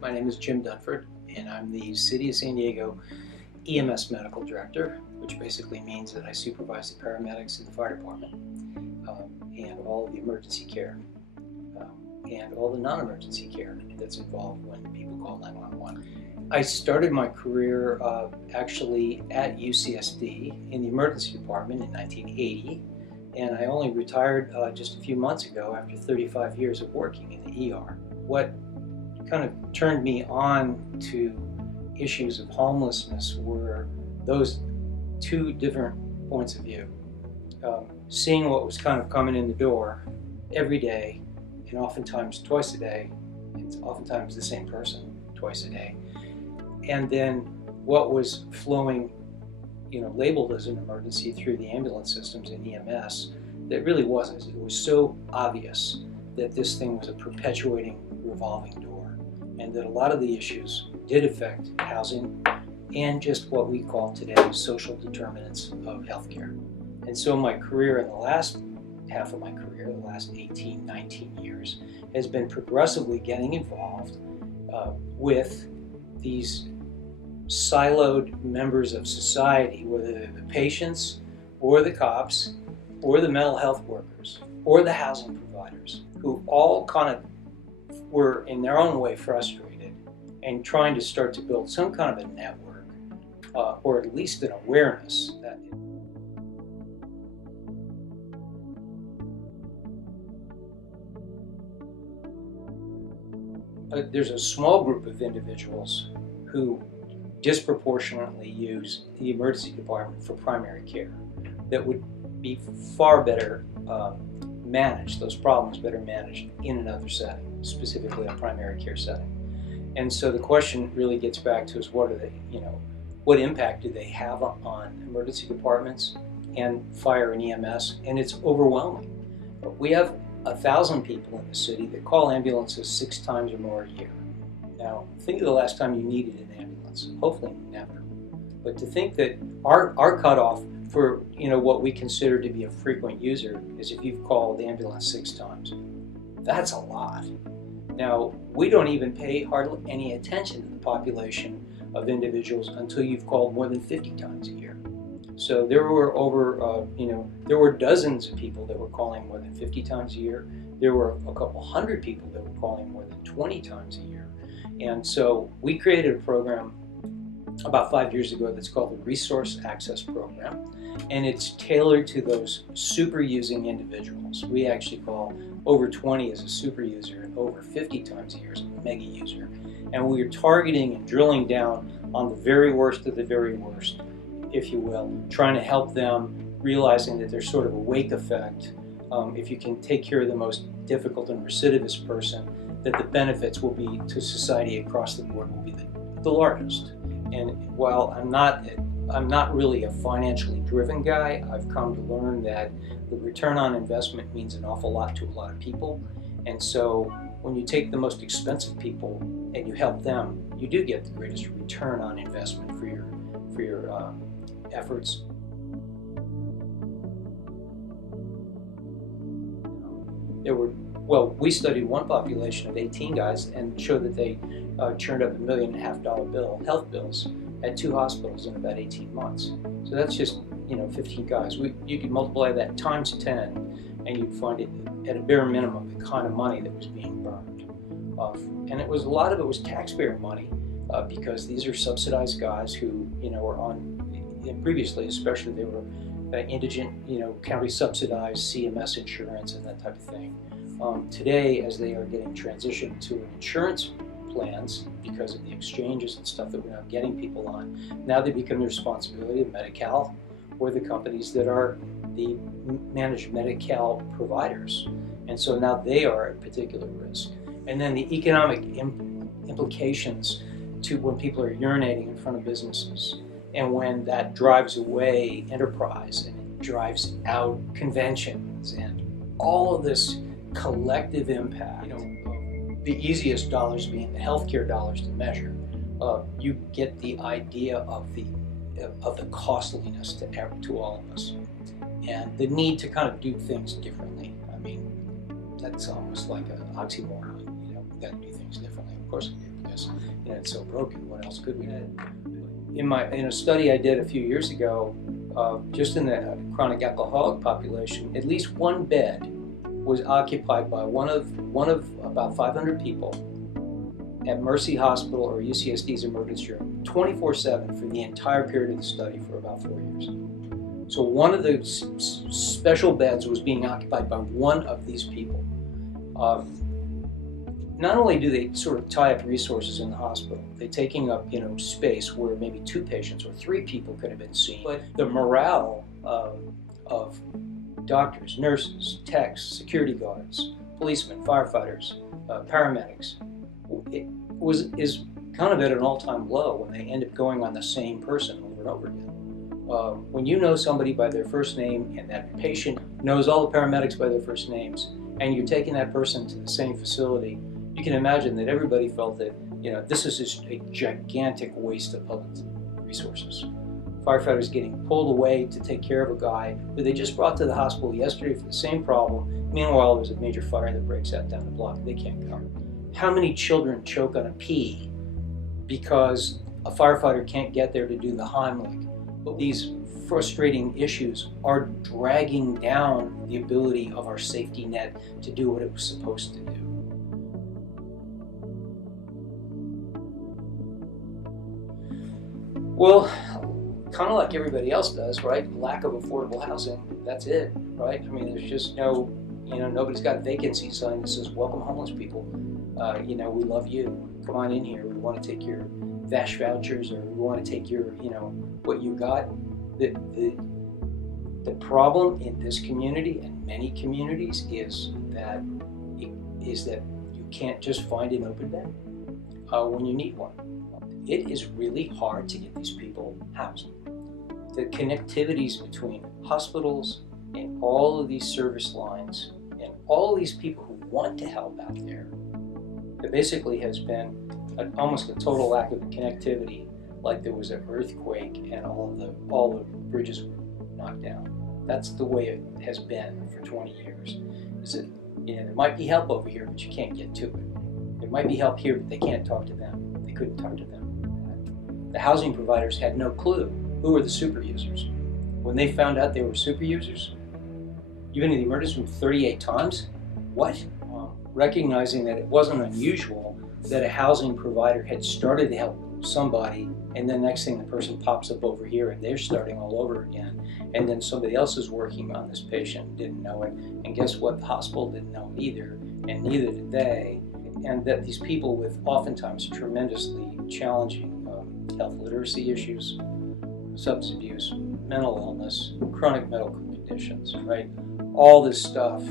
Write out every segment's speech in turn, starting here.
My name is Jim Dunford, and I'm the City of San Diego EMS Medical Director, which basically means that I supervise the paramedics in the fire department and all of the emergency care and all the non-emergency care that's involved when people call 911. I started my career actually at UCSD in the emergency department in 1980, and I only retired just a few months ago after 35 years of working in the ER. What kind of turned me on to issues of homelessness were those two different points of view. Seeing what was kind of coming in the door every day, and oftentimes twice a day, and oftentimes the same person twice a day, and then what was flowing, labeled as an emergency through the ambulance systems in EMS that really wasn't. It was so obvious that this thing was a perpetuating revolving door, and that a lot of the issues did affect housing and just what we call today social determinants of healthcare. And so my career in the last half of my career, the last 18, 19 years, has been progressively getting involved with these siloed members of society, whether they're the patients or the cops or the mental health workers or the housing providers, who all kind of were in their own way frustrated and trying to start to build some kind of a network or at least an awareness that there's a small group of individuals who disproportionately use the emergency department for primary care that would be far better managed, those problems better managed in another setting, specifically a primary care setting. And so the question really gets back to is what impact do they have on emergency departments and fire and EMS? And it's overwhelming. We have 1,000 people in the city that call ambulances 6 times or more a year. Now, think of the last time you needed an ambulance. Hopefully never. But to think that our cutoff for what we consider to be a frequent user is if you've called the ambulance 6 times. That's a lot. Now, we don't even pay hardly any attention to the population of individuals until you've called more than 50 times a year. So there were there were dozens of people that were calling more than 50 times a year. There were a couple hundred people that were calling more than 20 times a year. And so we created a program about 5 years ago that's called the Resource Access Program, and it's tailored to those super using individuals. We actually call over 20 as a super user and over 50 times a year as a mega user. And we are targeting and drilling down on the very worst of the very worst, if you will, trying to help them, realizing that there's sort of a wake effect. If you can take care of the most difficult and recidivist person, that the benefits will be to society across the board will be the largest. And while I'm not really a financially driven guy, I've come to learn that the return on investment means an awful lot to a lot of people. And so when you take the most expensive people and you help them, you do get the greatest return on investment for your efforts. We studied one population of 18 guys and showed that they churned up $1.5 million health bills at 2 hospitals in about 18 months. So that's just 15 guys. You could multiply that times 10, and you'd find it at a bare minimum the kind of money that was being burned off. And a lot of it was taxpayer money because these are subsidized guys who were on. Previously, especially, they were indigent, county subsidized CMS insurance and that type of thing. Today, as they are getting transitioned to insurance plans because of the exchanges and stuff that we're now getting people on, now they become the responsibility of Medi-Cal or the companies that are the managed Medi-Cal providers. And so now they are at particular risk. And then the economic implications to when people are urinating in front of businesses, and when that drives away enterprise and it drives out conventions and all of this collective impact. The easiest dollars being the healthcare dollars to measure. You get the idea of the costliness to all of us, and the need to kind of do things differently. I mean, that's almost like an oxymoron. We got to do things differently. Of course we do. because it's so broken. What else could we do? In a study I did a few years ago, just in the chronic alcoholic population, at least one bed was occupied by one of about 500 people at Mercy Hospital or UCSD's emergency room 24/7 for the entire period of the study for about 4 years. So one of the special beds was being occupied by one of these people. Not only do they sort of tie up resources in the hospital, they're taking up space where maybe 2 patients or 3 people could have been seen, but the morale of doctors, nurses, techs, security guards, policemen, firefighters, paramedics, is kind of at an all-time low when they end up going on the same person over and over again. When you know somebody by their first name and that patient knows all the paramedics by their first names, and you're taking that person to the same facility, you can imagine that everybody felt that this is just a gigantic waste of public resources. Firefighters getting pulled away to take care of a guy who they just brought to the hospital yesterday for the same problem. Meanwhile, there's a major fire that breaks out down the block. They can't come. How many children choke on a pee because a firefighter can't get there to do the Heimlich? But these frustrating issues are dragging down the ability of our safety net to do what it was supposed to do. Well, kind of like everybody else does, right? Lack of affordable housing, that's it, right? I mean, there's just nobody's got a vacancy sign that says, welcome homeless people. We love you. Come on in here. We want to take your VASH vouchers, or we want to take your, what you got. The problem in this community and many communities is that you can't just find an open bed when you need one. It is really hard to get these people housed. The connectivities between hospitals and all of these service lines and all of these people who want to help out there, there basically has been almost a total lack of connectivity, like there was an earthquake and all the bridges were knocked down. That's the way it has been for 20 years. Is that there might be help over here, but you can't get to it. There might be help here, but they can't talk to them. They couldn't talk to them. The housing providers had no clue who were the super users. When they found out they were super users, you've been to the emergency room 38 times? What? Recognizing that it wasn't unusual that a housing provider had started to help somebody, and then next thing the person pops up over here and they're starting all over again, and then somebody else is working on this patient and didn't know it, and guess what? The hospital didn't know it either, and neither did they, and that these people with oftentimes tremendously challenging health literacy issues, substance abuse, mental illness, chronic medical conditions, right? All this stuff,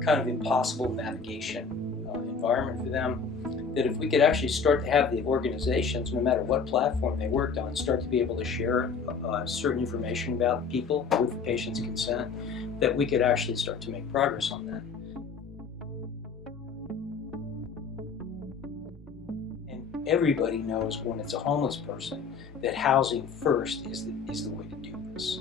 kind of impossible navigation environment for them, that if we could actually start to have the organizations, no matter what platform they worked on, start to be able to share certain information about people with the patient's consent, that we could actually start to make progress on that. Everybody knows when it's a homeless person that housing first is the way to do this.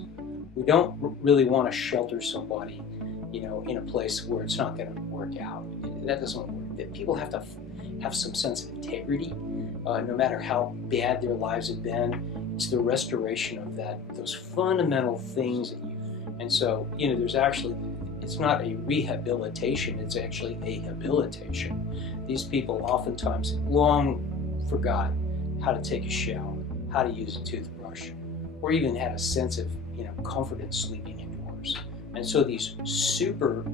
We don't really want to shelter somebody, in a place where it's not going to work out. That doesn't work. People have to have some sense of integrity, no matter how bad their lives have been. It's the restoration of those fundamental things and so there's actually, it's not a rehabilitation, it's actually a habilitation. These people oftentimes long forgot how to take a shower, how to use a toothbrush, or even had a sense of comfort in sleeping indoors. And so these super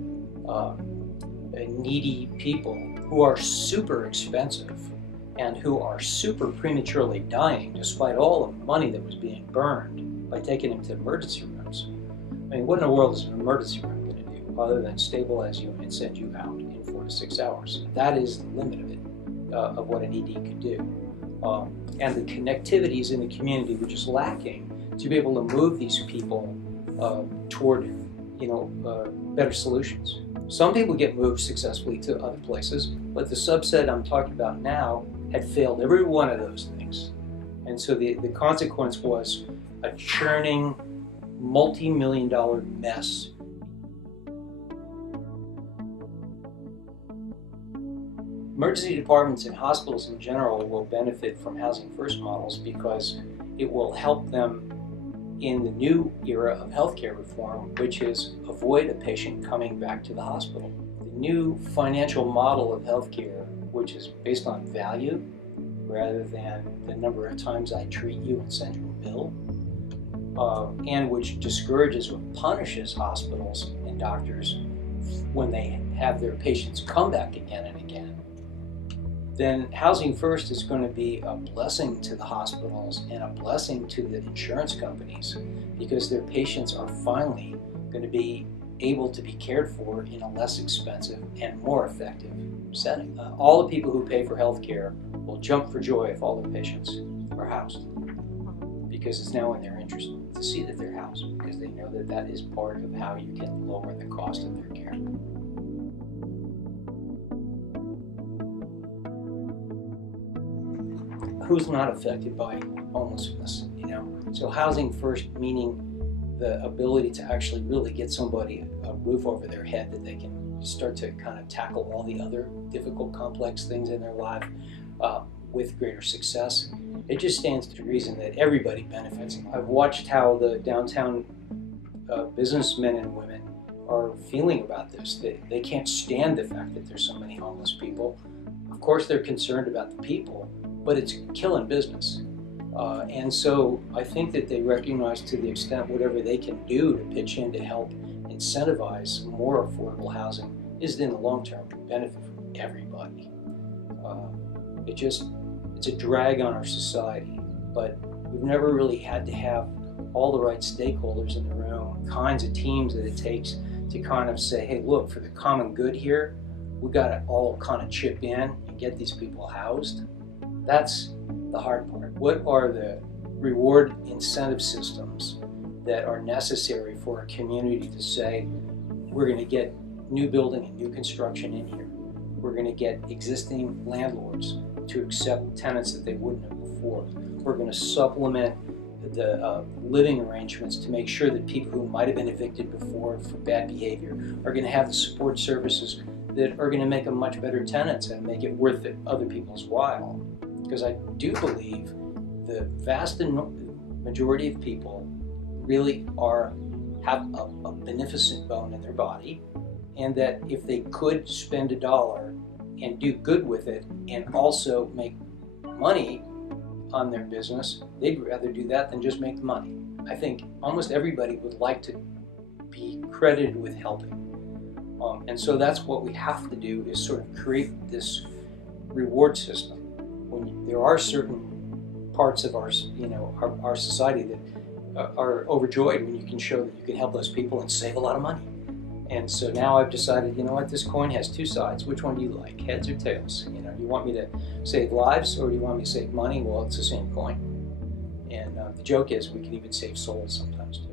needy people who are super expensive and who are super prematurely dying despite all the money that was being burned by taking them to emergency rooms. I mean, what in the world is an emergency room going to do other than stabilize you and send you out in 4 to 6 hours? That is the limit of it. Of what an ED could do. And the connectivities in the community were just lacking to be able to move these people toward better solutions. Some people get moved successfully to other places, but the subset I'm talking about now had failed every one of those things. And so the consequence was a churning, multi-million-dollar mess. Emergency departments and hospitals in general will benefit from housing first models because it will help them in the new era of healthcare reform, which is avoid a patient coming back to the hospital. The new financial model of healthcare, which is based on value rather than the number of times I treat you and send you a bill, and which discourages or punishes hospitals and doctors when they have their patients come back again and again, then housing first is going to be a blessing to the hospitals and a blessing to the insurance companies, because their patients are finally going to be able to be cared for in a less expensive and more effective setting. All the people who pay for health care will jump for joy if all their patients are housed, because it's now in their interest to see that they're housed, because they know that that is part of how you can lower the cost of their care. Who's not affected by homelessness, So housing first, meaning the ability to actually really get somebody a roof over their head that they can start to kind of tackle all the other difficult, complex things in their life with greater success. It just stands to reason that everybody benefits. I've watched how the downtown businessmen and women are feeling about this. They can't stand the fact that there's so many homeless people. Of course they're concerned about the people, but it's killing business. And so I think that they recognize, to the extent whatever they can do to pitch in to help incentivize more affordable housing is in the long term benefit for everybody. It's a drag on our society, but we've never really had to have all the right stakeholders in the room, kinds of teams that it takes to kind of say, hey, look, for the common good here, we got to all kind of chip in and get these people housed. That's the hard part. What are the reward incentive systems that are necessary for a community to say, we're going to get new building and new construction in here. We're going to get existing landlords to accept tenants that they wouldn't have before. We're going to supplement the living arrangements to make sure that people who might have been evicted before for bad behavior are going to have the support services that are going to make them much better tenants and make it worth it other people's while. Because I do believe the vast majority of people really have a beneficent bone in their body, and that if they could spend $1 and do good with it and also make money on their business, they'd rather do that than just make the money. I think almost everybody would like to be credited with helping. And so that's what we have to do, is sort of create this reward system. When there are certain parts of our society that are overjoyed when you can show that you can help those people and save a lot of money. And so now I've decided, this coin has two sides. Which one do you like, heads or tails? You want me to save lives or do you want me to save money? Well, it's the same coin. And the joke is we can even save souls sometimes.